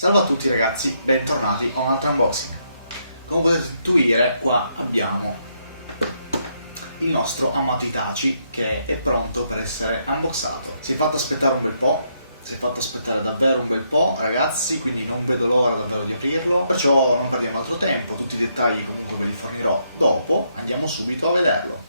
Salve a tutti ragazzi, bentornati a un altro unboxing. Come potete intuire, qua abbiamo il nostro amato Hitachi che è pronto per essere unboxato. Si è fatto aspettare un bel po', si è fatto aspettare davvero un bel po' ragazzi, quindi non vedo l'ora davvero di aprirlo, perciò non perdiamo altro tempo, tutti i dettagli comunque ve li fornirò dopo, andiamo subito a vederlo.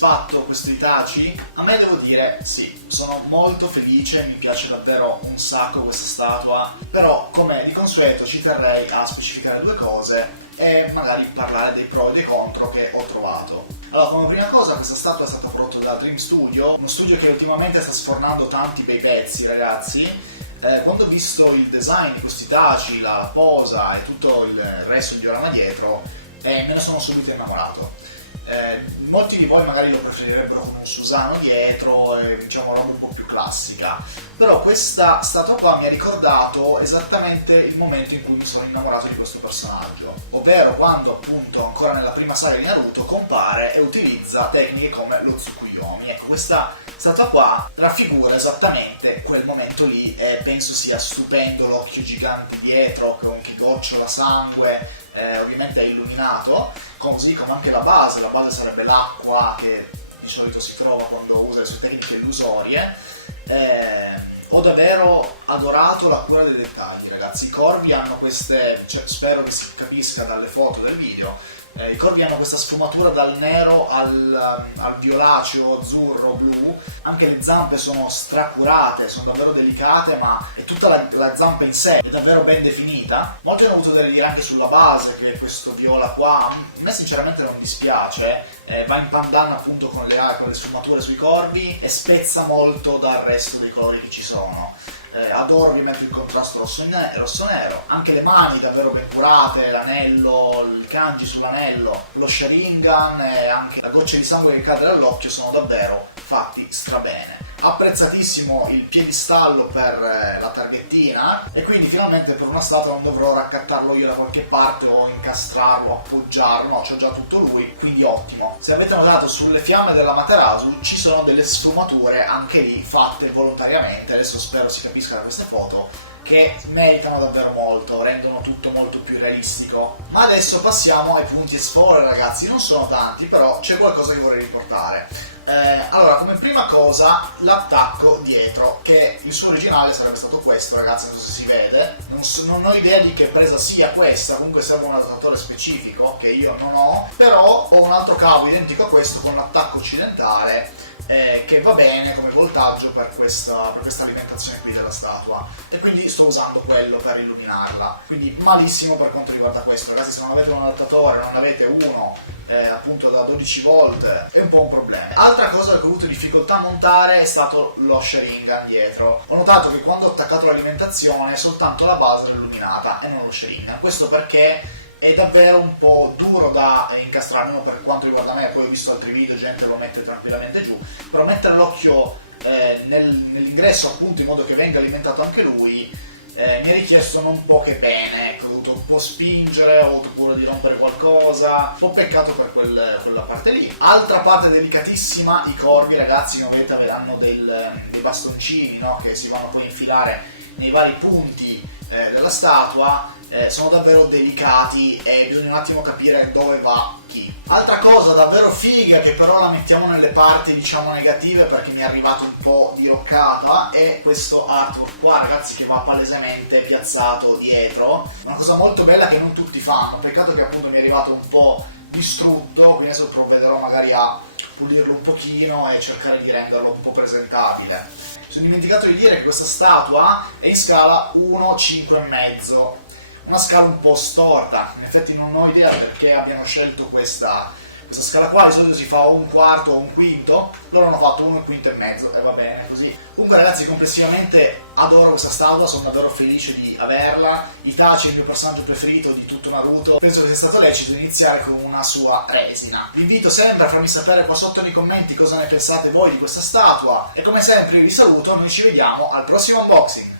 soddisfatto questo Itachi? A me devo dire sì, sono molto felice, mi piace davvero un sacco questa statua, però come di consueto ci terrei a specificare due cose e magari parlare dei pro e dei contro che ho trovato. Allora, come prima cosa, questa statua è stata prodotta da Dream Studio, uno studio che ultimamente sta sfornando tanti bei pezzi, ragazzi. Quando ho visto il design di questi Itachi, la posa e tutto il resto di diorama dietro, me ne sono subito innamorato. Molti di voi magari lo preferirebbero con un Susano dietro, diciamo roba un po' più classica, però questa statua qua mi ha ricordato esattamente il momento in cui mi sono innamorato di questo personaggio, ovvero quando appunto ancora nella prima saga di Naruto compare e utilizza tecniche come lo Tsukuyomi. Ecco, questa statua qua raffigura esattamente quel momento lì e penso sia stupendo l'occhio gigante dietro con che gocciola sangue, ovviamente è illuminato, così come anche la base sarebbe l'acqua che di solito si trova quando usa le sue tecniche illusorie. Ho davvero adorato la cura dei dettagli, ragazzi. I corvi hanno queste, cioè, spero che si capisca dalle foto del video, i corvi hanno questa sfumatura dal nero al violaceo, azzurro, blu. Anche le zampe sono stracurate, sono davvero delicate, ma è tutta la zampa in sé è davvero ben definita. Molti hanno avuto delle dire anche sulla base, che questo viola qua a me sinceramente non dispiace, va in pandan appunto con le sfumature sui corvi e spezza molto dal resto dei colori che ci sono. Adoro ovviamente il contrasto rosso-nero, anche le mani davvero ben curate, l'anello, il kanji sull'anello, lo Sharingan e anche la goccia di sangue che cade dall'occhio sono davvero fatti strabene. Apprezzatissimo il piedistallo per la targhettina, e quindi finalmente per una statua non dovrò raccattarlo io da qualche parte o incastrarlo, appoggiarlo, no, c'ho già tutto lui, quindi ottimo. Se avete notato, sulle fiamme della Materasu ci sono delle sfumature anche lì fatte volontariamente, adesso spero si capisca da queste foto, che meritano davvero molto, rendono tutto molto più realistico. Ma adesso passiamo ai punti e sfore, ragazzi. Non sono tanti, però c'è qualcosa che vorrei riportare. Allora, come prima cosa, l'attacco dietro, che il suo originale sarebbe stato questo, ragazzi, non so se si vede, non ho idea di che presa sia questa, comunque serve un adattatore specifico, che io non ho, però ho un altro cavo identico a questo con l'attacco occidentale, che va bene come voltaggio per questa alimentazione qui della statua, e quindi sto usando quello per illuminarla. Quindi malissimo per quanto riguarda questo, ragazzi. Se non avete un adattatore, non avete uno appunto da 12 volt, è un po' un problema. Altra cosa che ho avuto difficoltà a montare è stato lo Sharingan dietro. Ho notato che quando ho attaccato l'alimentazione soltanto la base era illuminata e non lo Sharingan, questo perché è davvero un po' duro da incastrare, almeno per quanto riguarda me. Poi ho visto altri video, gente lo mette tranquillamente giù, però mettere l'occhio nell'ingresso appunto in modo che venga alimentato anche lui mi ha richiesto non poche pene, ecco, ho dovuto un po' spingere, ho avuto paura di rompere qualcosa, un po' peccato per quella parte lì. Altra parte delicatissima, i corvi, ragazzi, come vedete hanno dei bastoncini, no, che si vanno poi a infilare nei vari punti della statua, sono davvero delicati e bisogna un attimo capire dove va chi. Altra cosa davvero figa, che però la mettiamo nelle parti diciamo negative perché mi è arrivato un po' diroccata, è questo artwork qua, ragazzi, che va palesemente piazzato dietro. Una cosa molto bella che non tutti fanno, peccato che appunto mi è arrivato un po' distrutto, quindi adesso provvederò magari a pulirlo un pochino e cercare di renderlo un po' presentabile. Mi sono dimenticato di dire che questa statua è in scala 1:5,5, una scala un po' storta. In effetti non ho idea perché abbiano scelto questa scala qua, di solito si fa o un quarto o un quinto, loro hanno fatto 1,5 e va bene così. Comunque, ragazzi, complessivamente adoro questa statua, sono davvero felice di averla. Itachi è il mio personaggio preferito di tutto Naruto, penso che sia stato lecito iniziare con una sua resina. Vi invito sempre a farmi sapere qua sotto nei commenti cosa ne pensate voi di questa statua, e come sempre io vi saluto, noi ci vediamo al prossimo unboxing.